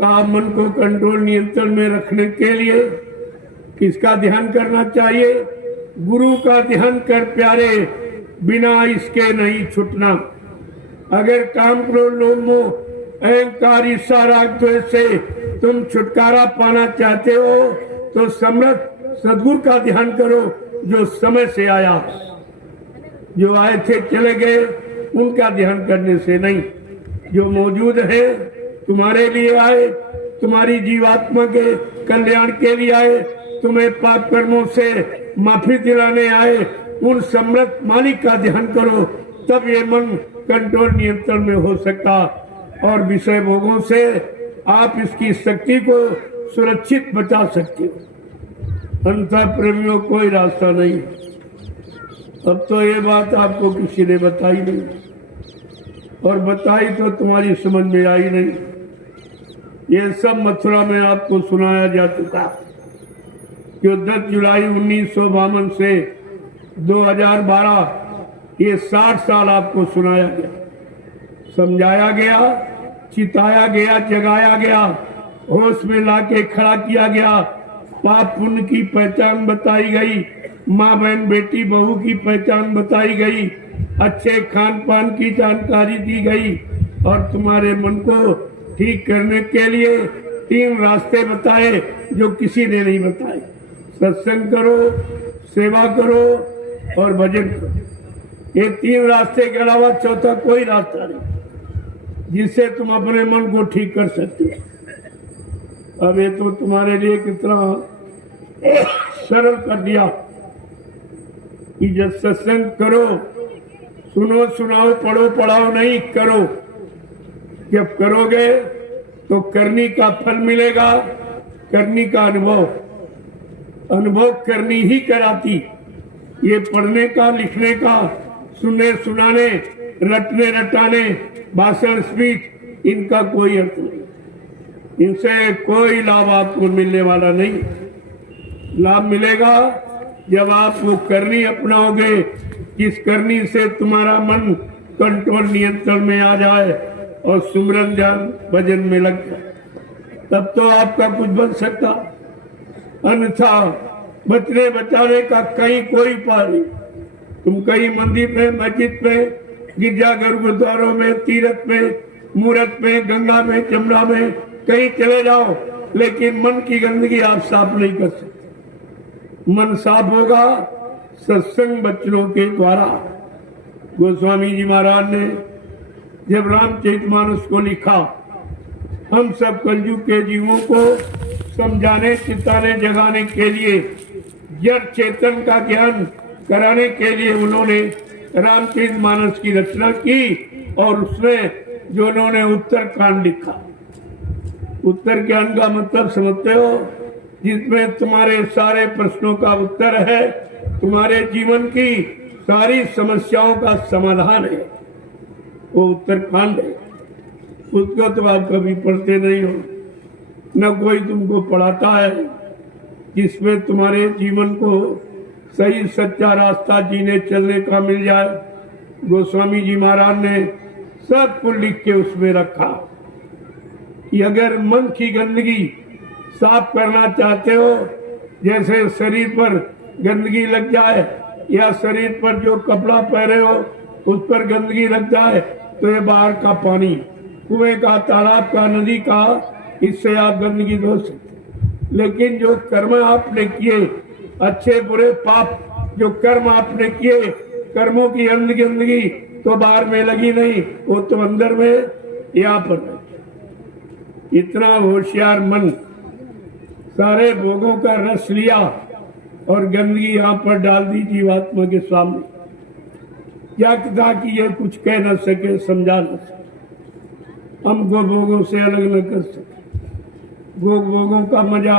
कहा मन को कंट्रोल नियंत्रण में रखने के लिए किसका ध्यान करना चाहिए? गुरु का ध्यान कर प्यारे, बिना इसके नहीं छूटना। अगर काम क्रोध लोभ मोह अहंकार ईर्ष्या राग द्वेष से तुम छुटकारा पाना चाहते हो तो समर्थ सदगुरु का ध्यान करो, जो समय से आया। जो आए थे चले गए उनका ध्यान करने से नहीं, जो मौजूद है तुम्हारे लिए आए, तुम्हारी जीवात्मा के कल्याण के लिए आए, तुम्हें पाप कर्मों से माफी दिलाने आए, उन समर्थ मालिक का ध्यान करो, तब ये मन कंट्रोल नियंत्रण में हो सकता और विषय भोगों से आप इसकी शक्ति को सुरक्षित बचा सकते हो। अंतः प्रेमियों कोई रास्ता नहीं। अब तो ये बात आपको किसी ने बताई नहीं, और बताई तो तुम्हारी समझ में आई नहीं। ये सब मथुरा में आपको सुनाया जा चुका, जो 10 जुलाई 1952 से 2012 ये 60 साल आपको सुनाया गया, समझाया गया, चिताया गया, जगाया गया, होश में लाके खड़ा किया गया, पाप पुण्य की पहचान बताई गई, माँ बहन बेटी बहू की पहचान बताई गई, अच्छे खान पान की जानकारी दी गई, और तुम्हारे मन को ठीक करने के लिए 3 रास्ते बताए जो किसी ने नहीं बताए। सत्संग करो, सेवा करो और भजन करो। ये 3 रास्ते के अलावा चौथा कोई रास्ता नहीं जिससे तुम अपने मन को ठीक कर सकते हो। अब ये तो तुम्हारे लिए कितना सरल कर दिया कि जब सत्संग करो, सुनो सुनाओ, पढ़ो पढ़ाओ नहीं, करो। जब करोगे तो करनी का फल मिलेगा, करनी का अनुभव करनी ही कराती। ये पढ़ने का, लिखने का, सुनने सुनाने, रटने रटाने, भाषण स्पीच, इनका कोई अर्थ नहीं। इनसे कोई लाभ आपको मिलने वाला नहीं। लाभ मिलेगा जब आप वो करनी अपनाओगे, जिस करनी से तुम्हारा मन कंट्रोल नियंत्रण में आ जाए और सुमरन ध्यान भजन में लग जाए, तब तो आपका कुछ बन सकता। अन्यथा बचने बचाने का कहीं कोई उपाय नहीं। तुम कहीं मंदिर में, मस्जिद में, गिरजाघर, गुरुद्वारों में, तीर्थ में, मूर्त में, गंगा में, जमुना में कहीं चले जाओ, लेकिन मन की गंदगी आप साफ नहीं कर सकते। मन साफ होगा सत्संग बच्चों के द्वारा। गोस्वामी जी महाराज ने जब रामचरितमानस को लिखा, हम सब कलयुग के जीवों को समझाने, चिताने, जगाने के लिए, जड़ चेतन का ज्ञान कराने के लिए उन्होंने रामचरितमानस की रचना की, और उसमें जो उन्होंने उत्तर कांड लिखा। उत्तर ज्ञान का मतलब समझते हो? जिसमें तुम्हारे सारे प्रश्नों का उत्तर है, तुम्हारे जीवन की सारी समस्याओं का समाधान है, वो उत्तरकांड है। उसको तो आप कभी पढ़ते नहीं हो, न कोई तुमको पढ़ाता है, जिसमें तुम्हारे जीवन को सही सच्चा रास्ता जीने चलने का मिल जाए। गोस्वामी जी महाराज ने सब कुछ लिख के उसमें रखा कि अगर मन की गंदगी साफ करना चाहते हो, जैसे शरीर पर गंदगी लग जाए या शरीर पर जो कपड़ा पहने हो उस पर गंदगी लग जाए, तो ये बाहर का पानी, कुएं का, तालाब का, नदी का, इससे आप गंदगी धो सकते। लेकिन जो कर्म आपने किए, अच्छे बुरे पाप जो कर्म आपने किए, कर्मों की गंदगी तो बाहर में लगी नहीं, वो तो अंदर में यहाँ पर। इतना होशियार मन सारे भोगों का रस लिया और गंदगी यहाँ पर डाल दी जीवात्मा के सामने। क्या था कि ये कुछ कह न सके, समझा न सके, हमको भोगों से अलग न कर सके, भोगों का मजा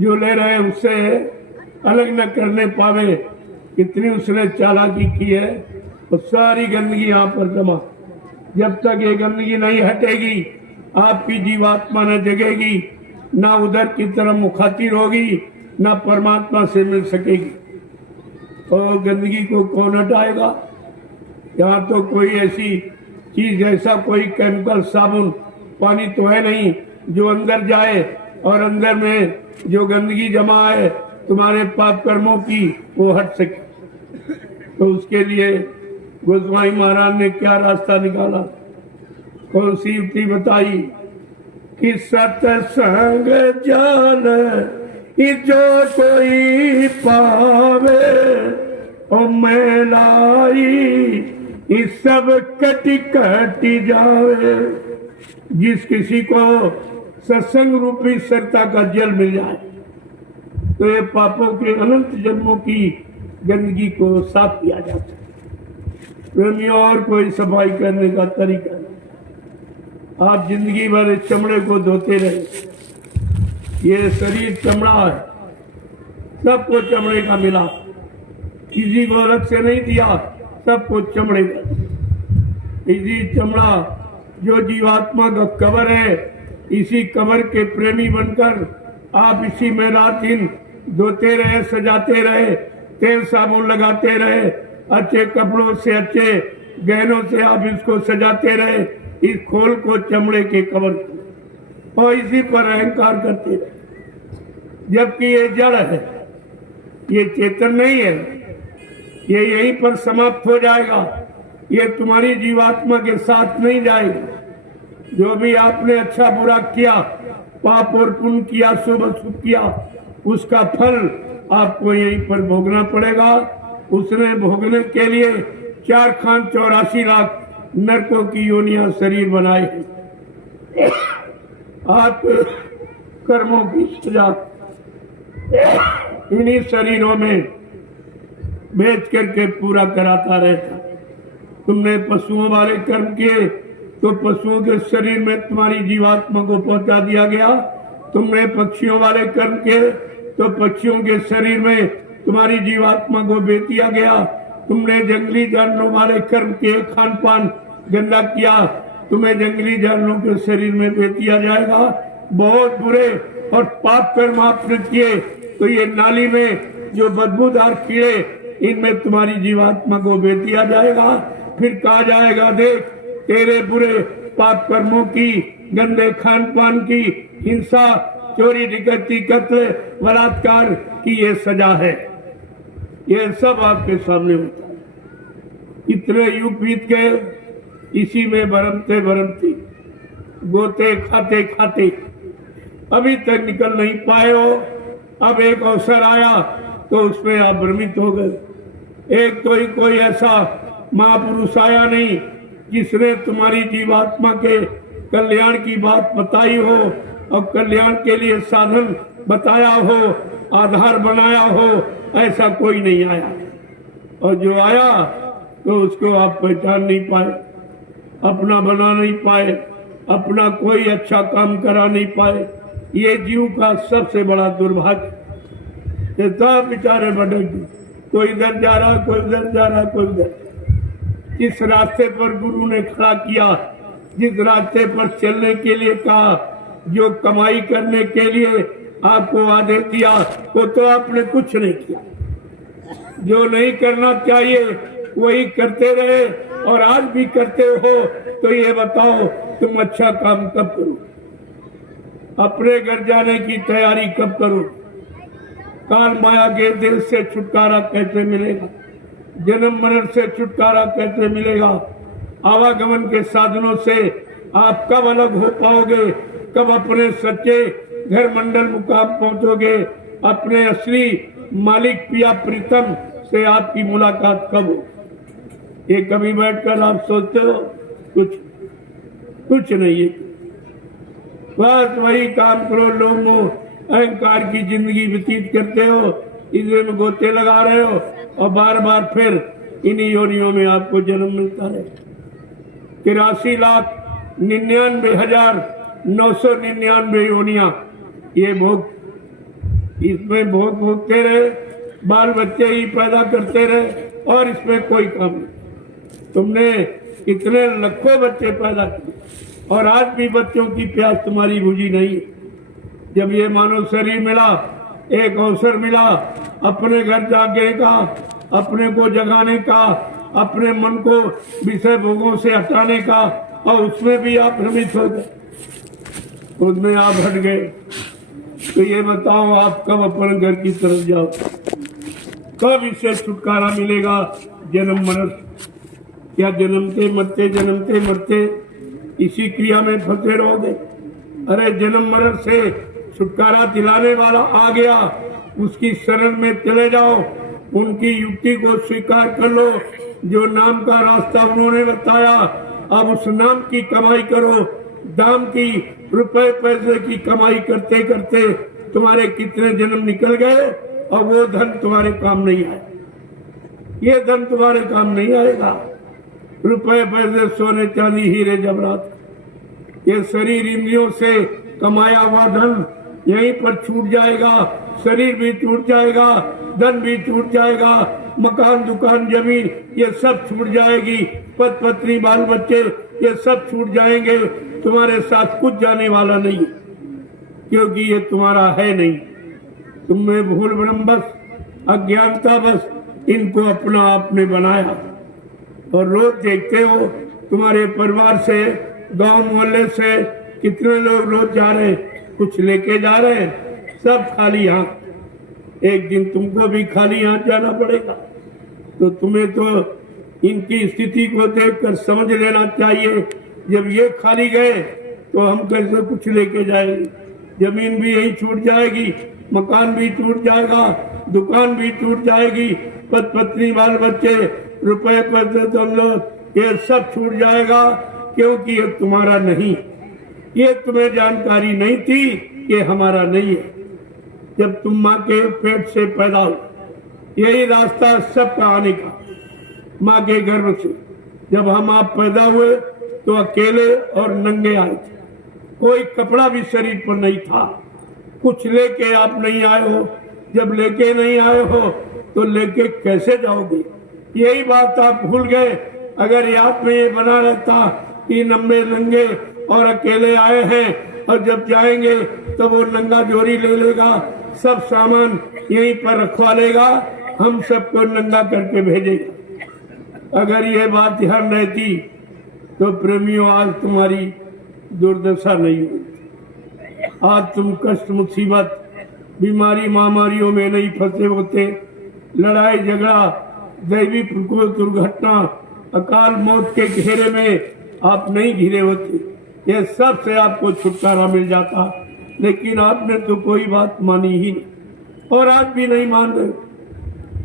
जो ले रहे उससे अलग न करने पावे, कितनी उसने चालाकी की है। और सारी गंदगी यहाँ पर जमा। जब तक ये गंदगी नहीं हटेगी, आपकी जीवात्मा न जगेगी, ना उधर की तरफ मुखातिर होगी, ना परमात्मा से मिल सकेगी। और गंदगी को कौन हटाएगा? यहाँ तो कोई ऐसी चीज, ऐसा कोई केमिकल, साबुन, पानी तो है नहीं जो अंदर जाए और अंदर में जो गंदगी जमा है तुम्हारे पाप कर्मों की, वो हट सके। तो उसके लिए गोस्वामी महाराज ने क्या रास्ता निकाला, कौन सी युक्ति बताई कि सत्संग जाल जो कोई पावे ओ मैलाई इस सब कटी कटी जावे। जिस किसी को सत्संग रूपी सरता का जल मिल जाए तो ये पापों के अनंत जन्मों की गंदगी को साफ किया जाता है। प्रेमियों, और कोई सफाई करने का तरीका नहीं। आप जिंदगी भर इस चमड़े को धोते रहे। ये शरीर चमड़ा है, सबको चमड़े का मिला, किसी को अलग से नहीं दिया, सबको चमड़े का। इसी चमड़ा जो जीवात्मा का कवर है, इसी कवर के प्रेमी बनकर आप इसी में रात दिन धोते रहे, सजाते रहे, तेल साबुन लगाते रहे, अच्छे कपड़ों से, अच्छे गहनों से आप इसको सजाते रहे, इस खोल को, चमड़े के कवर को, और इसी पर अहंकार करते रहे। जबकि ये जड़ है, ये चेतन नहीं है, ये यहीं पर समाप्त हो जाएगा, ये तुम्हारी जीवात्मा के साथ नहीं जाएगी। जो भी आपने अच्छा बुरा किया, पाप और पुण्य किया, शुभ अशुभ किया, उसका फल आपको यहीं पर भोगना पड़ेगा। उसने भोगने के लिए 4,84 लाख नरकों की योनियां शरीर बनाए हैं। आप कर्मों की सजा इन्हीं शरीरों में बेच करके पूरा कराता रहता। तुमने पशुओं वाले कर्म किए तो पशुओं के शरीर में तुम्हारी जीवात्मा को पहुंचा दिया गया। तुमने पक्षियों वाले कर्म किए तो पक्षियों के शरीर में तुम्हारी जीवात्मा को बेच दिया गया। तुमने जंगली जानवरों वाले कर्म किए, खान पान गंदा किया, तुम्हें जंगली जानवरों के शरीर में बेच दिया जाएगा। बहुत बुरे और पाप कर्म आपने किए तो ये नाली में जो बदबूदार कीड़े, इनमें तुम्हारी जीवात्मा को बेच दिया जाएगा। फिर कहा जाएगा, देख तेरे बुरे पाप कर्मों की, गंदे खान पान की, हिंसा, चोरी, डकैती, कत्ल, बलात्कार की ये सजा है। ये सब आपके सामने होता है। इतने युग बीत गए, इसी में बरमते बरमते, गोते खाते खाते अभी तक निकल नहीं पाए हो। अब एक अवसर आया तो उसमें आप भ्रमित हो गए। एक तो ही कोई ऐसा महापुरुष आया नहीं जिसने तुम्हारी जीवात्मा के कल्याण की बात बताई हो और कल्याण के लिए साधन बताया हो, आधार बनाया हो, ऐसा कोई नहीं आया। और जो आया तो उसको आप पहचान नहीं पाए, अपना बना नहीं पाए, अपना कोई अच्छा काम करा नहीं पाए। ये जीव का सबसे बड़ा दुर्भाग्य। सब बेचारे भटक गए, कोई इधर जा रहा, कोई उधर जा रहा, कोई उधर। जिस रास्ते पर गुरु ने खड़ा किया, जिस रास्ते पर चलने के लिए कहा, जो कमाई करने के लिए आपको आदेश दिया, वो तो आपने कुछ नहीं किया। जो नहीं करना चाहिए वही करते रहे और आज भी करते हो। तो ये बताओ, तुम अच्छा काम कब करो? अपने घर जाने की तैयारी कब करो? काल माया के दिल से छुटकारा कैसे मिलेगा? जन्म मरण से छुटकारा कैसे मिलेगा? आवागमन के साधनों से आप कब अलग हो पाओगे? कब अपने सच्चे घर मंडल मुकाम पहुंचोगे? अपने असली मालिक पिया प्रीतम से आपकी मुलाकात कब हो? ये कभी बैठकर आप सोचते हो? कुछ नहीं है। बस वही काम करो, लोग अहंकार की जिंदगी व्यतीत करते हो, इसमें गोते लगा रहे हो और बार बार फिर इन्हीं योनियों में आपको जन्म मिलता रहे। 83,99,999 योनियां ये भोग, इसमें भोग भोगते रहे, बाल बच्चे ही पैदा करते रहे और इसमें कोई काम नहीं। तुमने इतने लाखों बच्चे पैदा किए और आज भी बच्चों की प्यास तुम्हारी बुझी नहीं। जब ये मानव शरीर मिला, एक अवसर मिला अपने घर जाने का, अपने को जगाने का, अपने मन को विषय भोगों से हटाने का, और उसमें भी आप भ्रमित हो गए। उसमें आप हट गए, तो ये बताओ आप कब अपने घर की तरफ जाओ, कब इससे छुटकारा मिलेगा? जन्म मरण, क्या जन्मते मरते इसी क्रिया में फंसे रहोगे? अरे जन्म मरण से छुटकारा दिलाने वाला आ गया, उसकी शरण में चले जाओ, उनकी युक्ति को स्वीकार कर लो। जो नाम का रास्ता उन्होंने बताया, अब उस नाम की कमाई करो। दाम की, रुपए पैसे की कमाई करते करते तुम्हारे कितने जन्म निकल गए, और वो धन तुम्हारे काम नहीं आया। ये धन तुम्हारे काम नहीं आएगा। रुपए पैसे, सोने चांदी, हीरे जवाहरात, ये शरीर इंद्रियों से कमाया हुआ धन यहीं पर छूट जाएगा। शरीर भी छूट जाएगा, धन भी छूट जाएगा, मकान दुकान जमीन ये सब छूट जाएगी, पति पत्नी बाल बच्चे ये सब छूट जाएंगे। तुम्हारे साथ कुछ जाने वाला नहीं, क्योंकि ये तुम्हारा है नहीं। तुमने भूल भ्रम बस, अज्ञानता बस इनको अपना आपने बनाया। और रोज देखते हो तुम्हारे परिवार से, गांव मोहल्ले से कितने लोग रोज जा रहे हैं, कुछ लेके जा रहे हैं, सब खाली हाथ। एक दिन तुमको भी खाली हाथ जाना पड़ेगा। तो तुम्हें तो इनकी स्थिति को देखकर समझ लेना चाहिए, जब ये खाली गए तो हम कैसे कुछ लेके जाएंगे? जमीन भी यही छूट जाएगी, मकान भी टूट जाएगा, दुकान भी टूट जाएगी, पति पत्नी बाल बच्चे, रुपए पैसे तुम लोग ये सब छूट जाएगा, क्योंकि ये तुम्हारा नहीं। ये तुम्हें जानकारी नहीं थी कि हमारा नहीं है। जब तुम माँ के पेट से पैदा हो, यही रास्ता सबका आने का, माँ के गर्भ से। जब हम आप पैदा हुए तो अकेले और नंगे आए थे, कोई कपड़ा भी शरीर पर नहीं था, कुछ लेके आप नहीं आए हो। जब लेके नहीं आए हो तो लेके कैसे जाओगे? यही बात आप भूल गए। अगर याद में ये बना रहता कि नंगे नंगे और अकेले आए हैं, और जब जाएंगे तो वो नंगा जोरी ले लेगा, सब सामान यहीं पर रखवा लेगा, हम सबको नंगा करके भेजेगा। अगर ये बात ध्यान रहती तो प्रेमियों आज तुम्हारी दुर्दशा नहीं होती। आज तुम कष्ट मुसीबत बीमारी महामारियों में नहीं फंसे होते, लड़ाई झगड़ा दैवी प्रकोप दुर्घटना अकाल मौत के घेरे में आप नहीं घिरे होते। ये सब से आपको छुटकारा मिल जाता, लेकिन आपने तो कोई बात मानी ही नहीं, और आज भी नहीं मान रहे।